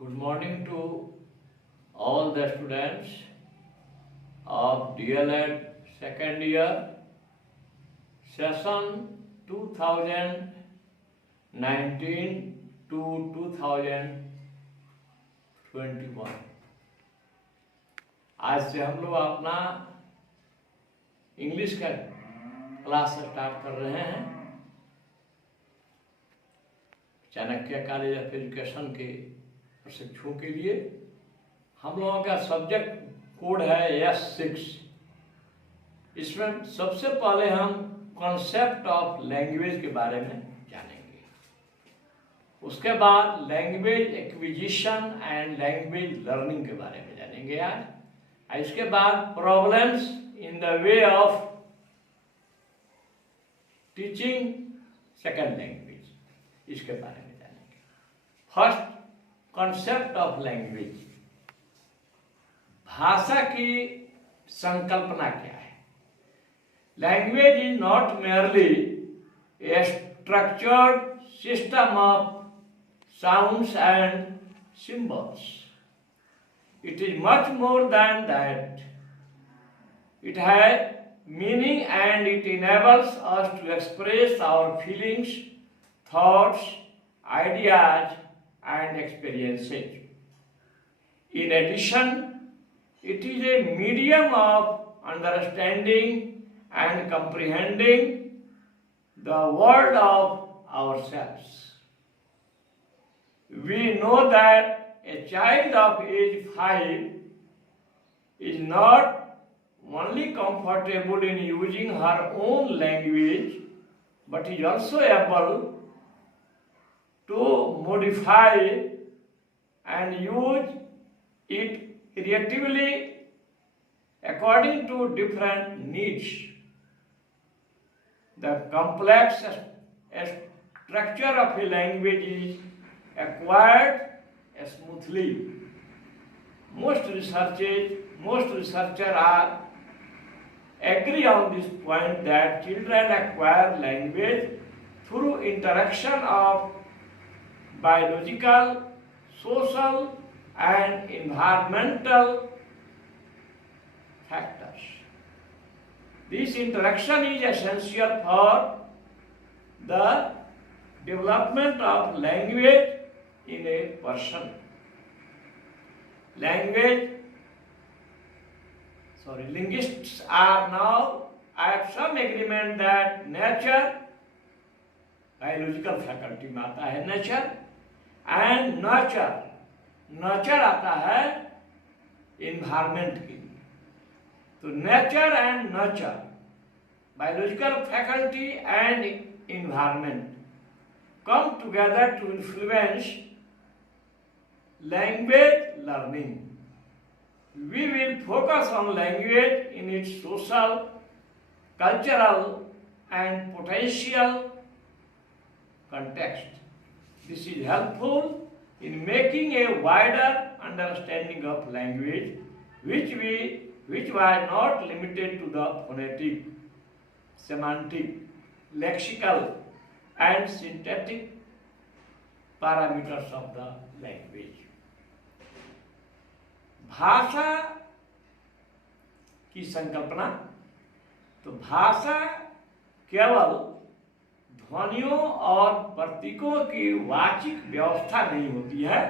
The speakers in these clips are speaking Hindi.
Good morning to all the students of DLED second year session 2019 to 2021। आज से हम लोग अपना इंग्लिश का क्लास स्टार्ट कर रहे हैं। चाणक्य कॉलेज ऑफ एजुकेशन के प्रशिक्षुओं के लिए हम लोगों का सब्जेक्ट कोड है S6। इसमें सबसे पहले हम कॉन्सेप्ट ऑफ लैंग्वेज के बारे में जानेंगे। उसके बाद language acquisition and language learning के बारे में जानेंगे आज। इसके बाद problems in the way of teaching second language, इसके बारे में जानेंगे। First, concept of language. भाषा की संकल्पना क्या है? Language is not merely A structured system of sounds and symbols. It is much more than that. It has meaning and it enables us to express our feelings, thoughts, ideas and experiences. In addition, it is a medium of understanding and comprehending the world of ourselves. We know that a child of age 5 is not only comfortable in using her own language, but is also able to modify and use it creatively according to different needs. The complex structure of a language is acquired smoothly. Most researchers are agree on this point that children acquire language through interaction of biological, social and environmental factors. This interaction is essential for the development of language in a person. Linguists are now at some agreement that nature, biological faculty में आता है nature, and nurture आता है environment के लिए। तो nature and nurture, biological faculty and environment come together to influence language learning. We will focus on language in its social, cultural and potential context. This is helpful in making a wider understanding of language which was not limited to the phonetic, semantic, lexical and syntactic parameters of the language. भाषा की संकल्पना। तो भाषा केवल ध्वनियों और प्रतीकों की वाचिक व्यवस्था नहीं होती है।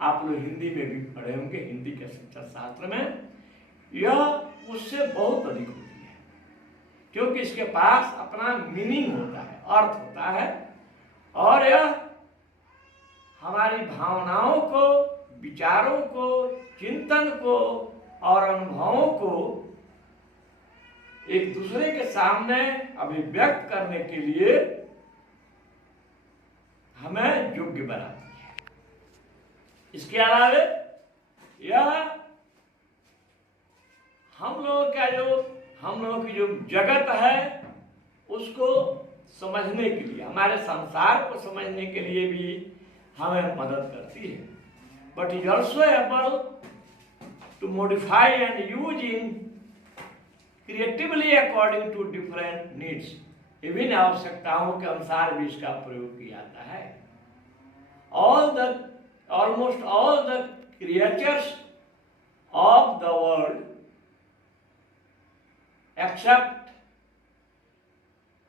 आप लोग हिंदी में भी पढ़े होंगे, हिंदी के शिक्षा शास्त्र में यह उससे बहुत अधिक होती है, क्योंकि इसके पास अपना मीनिंग होता है, अर्थ होता है, और यह हमारी भावनाओं को, विचारों को, चिंतन को और अनुभवों को एक दूसरे के सामने अभिव्यक्त करने के लिए हमें योग्य बनाती है। इसके अलावा यह हम लोगों की जो जगत है उसको समझने के लिए, हमारे संसार को समझने के लिए भी हमें मदद करती है। But is also able to modify and use in creatively according to different needs. विभिन्न आवश्यकताओं के अनुसार भी इसका प्रयोग किया जाता है। और almost all the creatures of the world except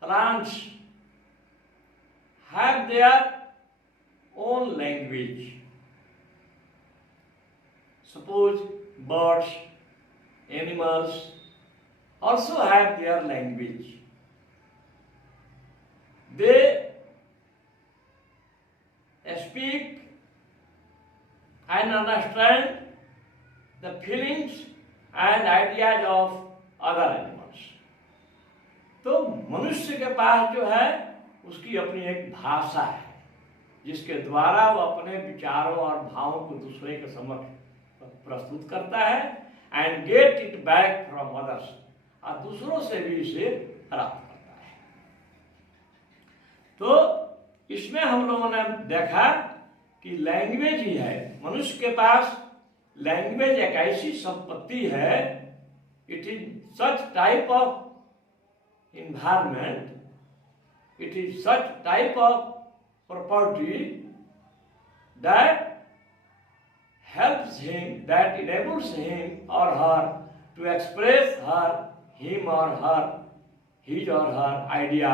plants have their own language. Suppose birds, animals also have their language. They speak and understand the feelings and ideas of other animals. तो मनुष्य के पास जो है उसकी अपनी एक भाषा है जिसके द्वारा वो अपने विचारों और भावों को दूसरे के समक्ष प्रस्तुत करता है and get it back from others, और दूसरों से भी इसे प्राप्त करता है। तो इसमें हम लोगों ने देखा कि लैंग्वेज ही है, मनुष्य के पास लैंग्वेज एक ऐसी संपत्ति है, it is such type of environment, it is such type of property that helps him, that enables him or her to express him or her, his or her idea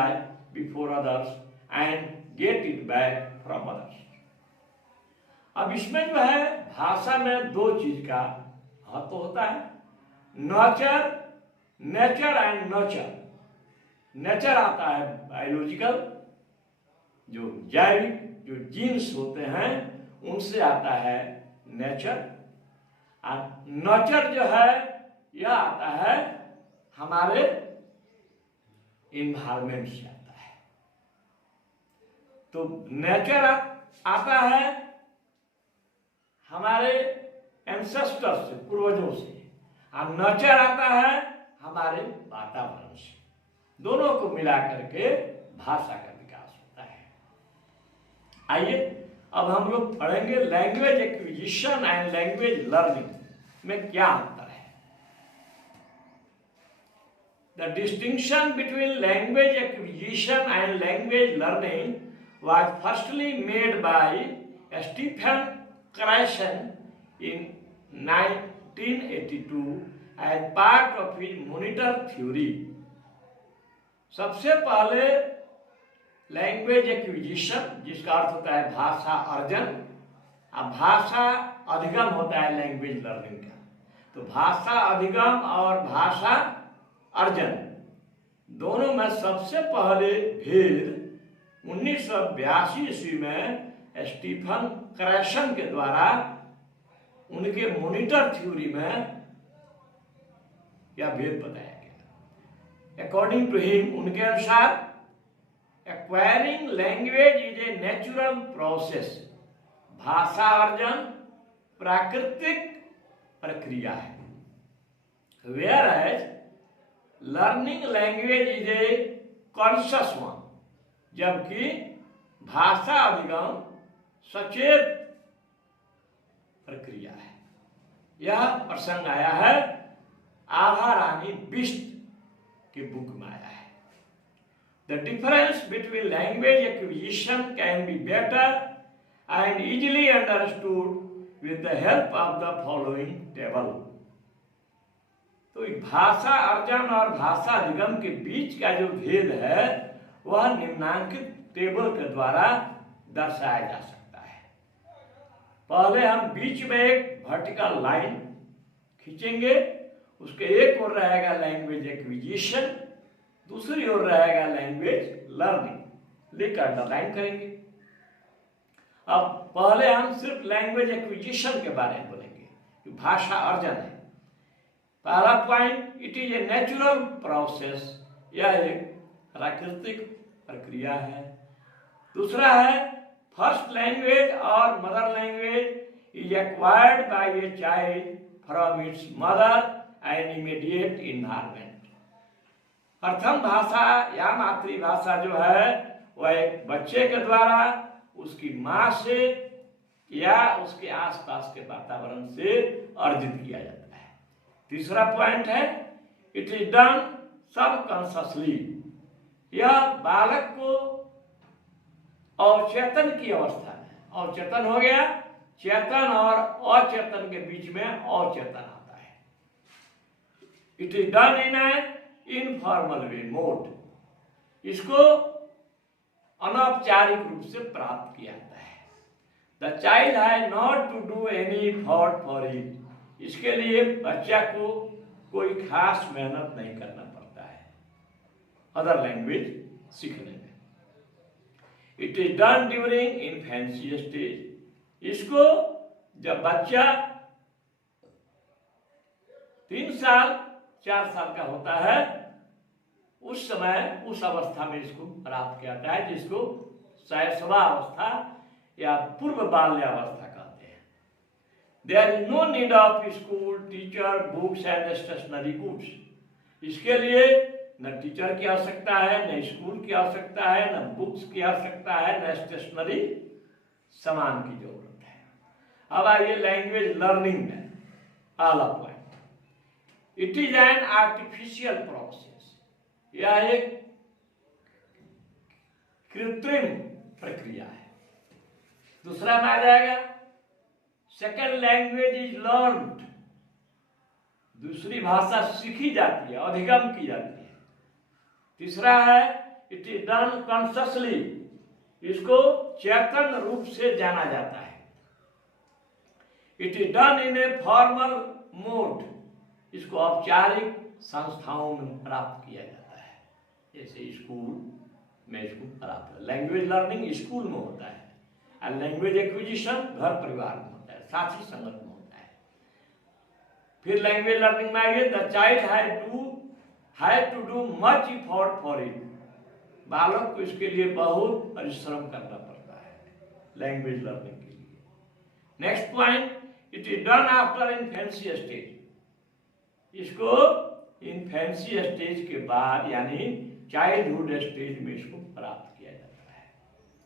before others and get it back from others. अब इसमें जो है भाषा में दो चीज का महत्व होता है, नेचर एंड नर्चर। नेचर आता है बायोलॉजिकल, जो जैविक जो जीन्स होते हैं उनसे आता है नेचर, और नर्चर जो है यह आता है हमारे इन्वायरमेंट से आता है। तो नेचर आता है हमारे एंसेस्टर से, पूर्वजों से, और नर्चर आता है हमारे वातावरण से। दोनों को मिला करके भाषा का विकास होता है। आइए अब हम लोग पढ़ेंगे language acquisition and language learning में क्या अंतर है। The distinction between language acquisition and language learning was firstly made by Stephen Krashen in 1982 as part of his monitor theory। सबसे पहले लैंग्वेज एक्विजिशन, जिसका अर्थ होता है भाषा अर्जन, अब भाषा अधिगम होता है लैंग्वेज लर्निंग का। तो भाषा अधिगम और भाषा अर्जन दोनों में सबसे पहले भेद 1982 ईस्वी में स्टीफन क्रैशन के द्वारा उनके मॉनिटर थ्योरी में यह भेद बताया गया। अकॉर्डिंग टू हिम, उनके अनुसार acquiring language is a natural process, भाषा अर्जन प्राकृतिक प्रक्रिया है, whereas learning language is a conscious one, जबकि भाषा अधिगम सचेत प्रक्रिया है। यह प्रसंग आया है आभा रानी बिष्ट की बुक में आया है। The difference between language acquisition can be better and easily understood with the help of the following table. तो भाषा अर्जन और भाषा अधिगम के बीच का जो भेद है वह निम्नांकित टेबल के द्वारा दर्शाया जा सकता है। पहले हम बीच में एक वर्टिकल लाइन खींचेंगे, उसके एक ओर रहेगा लैंग्वेज एक्विजिशन, दूसरी ओर रहेगा लैंग्वेज लर्निंग, लिख अंडरलाइन करेंगे। अब पहले हम सिर्फ लैंग्वेज एक्विजिशन के बारे में बोलेंगे, भाषा अर्जन है। पहला point, it is a natural process, यह एक प्राकृतिक प्रक्रिया है। दूसरा है, फर्स्ट लैंग्वेज और mother language is acquired by a child from its mother and immediate environment. प्रथम भाषा या मातृभाषा जो है वह एक बच्चे के द्वारा उसकी माँ से या उसके आसपास के वातावरण से अर्जित किया जाता है। तीसरा पॉइंट है, इट इज डन सबकॉन्शियसली, यह बालक को अवचेतन की अवस्था में, अवचेतन हो गया चेतन और अचेतन के बीच में अचेतन आता है। It is done in an informal way mode, इसको अनौपचारिक रूप से प्राप्त किया जाता है। The child has not to do any effort for it, इसके लिए बच्चा को कोई खास मेहनत नहीं करना पड़ता है अदर लैंग्वेज सीखने में। It is done during infancy stage, इसको जब बच्चा 3 साल 4 साल का होता है उस समय, उस अवस्था में इसको प्राप्त किया जाता है, जिसको शैशवा अवस्था या पूर्व बाल्यावस्था कहते हैं। There is no need of school, teacher, books and stationery goods, इसके लिए न टीचर की आवश्यकता है, न स्कूल की आवश्यकता है, न बुक्स की आवश्यकता है, न स्टेशनरी सामान की जरूरत है। अब आइए लैंग्वेज लर्निंग में all point. It is an artificial process, यह एक कृत्रिम प्रक्रिया है। दूसरा में आ जाएगा सेकेंड लैंग्वेज इज लर्न्ड, दूसरी भाषा सीखी जाती है, अधिगम की जाती है। तीसरा है इट इज डन कॉन्शियसली, इसको चेतन रूप से जाना जाता है। It is done in a formal mode, इसको औपचारिक संस्थाओं में प्राप्त किया जाता है, जैसे स्कूल में इसको प्राप्त। लैंग्वेज लर्निंग स्कूल में होता है और लैंग्वेज एक्विजिशन घर परिवार में होता है, साथी संगत में होता है। फिर लैंग्वेज लर्निंग में आइए, the child has to do much effort for it, बालक को इसके लिए बहुत परिश्रम करना पड़ता है लैंग्वेज लर्निंग के लिए। Next point, it is done after infancy stage, इसको इन्फेंसी स्टेज के बाद यानी चाइल्डहुड स्टेज में इसको प्राप्त किया जाता है।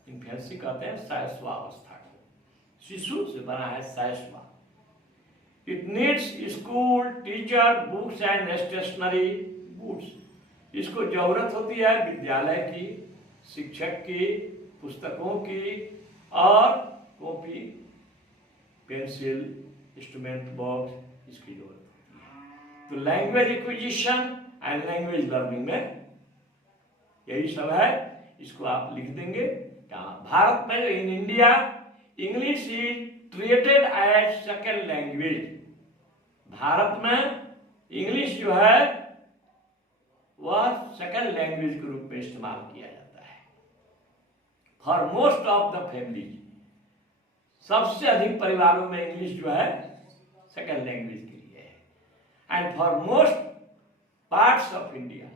इन्फेंसी कहते हैं शैशवा अवस्था को, शिशु से बना है शैशवा। It needs school, teacher, books and stationery goods, इसको जरूरत होती है विद्यालय की, शिक्षक की, पुस्तकों की और कॉपी, पेंसिल, इंस्ट्रूमेंट बॉक्स, इसकी जरूरत होती है। तो language acquisition and language learning में यही सब है, इसको आप लिख देंगे। भारत में in India English is treated as second language, Bharat में इंग्लिश जो है वह सेकेंड लैंग्वेज के रूप में इस्तेमाल किया जाता है। For most of the families, सबसे अधिक परिवारों में इंग्लिश जो है सेकेंड लैंग्वेज के लिए है। And for most parts of India,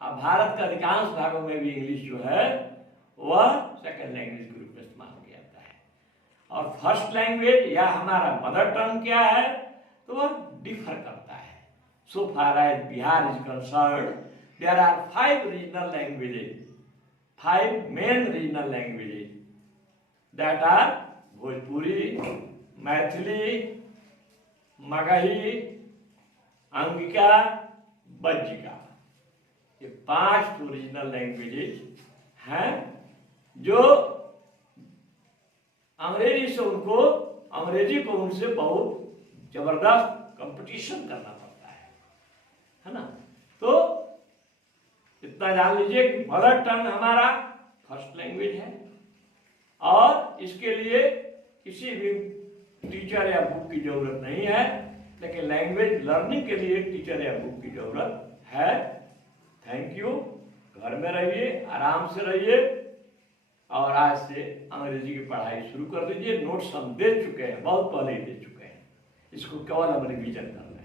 Bharat के अधिकांश भागों में भी इंग्लिश जो है वह सेकेंड लैंग्वेज के रूप में इस्तेमाल किया जाता है। और फर्स्ट लैंग्वेज या हमारा मदर टंग क्या है, तो वह डिफर करता है। So far as Bihar is concerned, there are 5 regional languages, 5 main regional languages that are Bhojpuri, Maithili, Magahi, Angika, Bajjika। ये 5 रीजनल लैंग्वेजेज हैं जो अंग्रेजी से उनको, अंग्रेजी को उनसे बहुत जबरदस्त कंपटीशन करना है ना। तो इतना जान लीजिए कि मदर टंग हमारा फर्स्ट लैंग्वेज है और इसके लिए किसी भी टीचर या बुक की जरूरत नहीं है, लेकिन लैंग्वेज लर्निंग के लिए टीचर या बुक की जरूरत है। Thank you. घर में रहिए, आराम से रहिए और आज से अंग्रेजी की पढ़ाई शुरू कर दीजिए। नोट्स हम दे चुके हैं, बहुत पहले ही दे चुके हैं, इसको केवल हम रिवीजन करना है।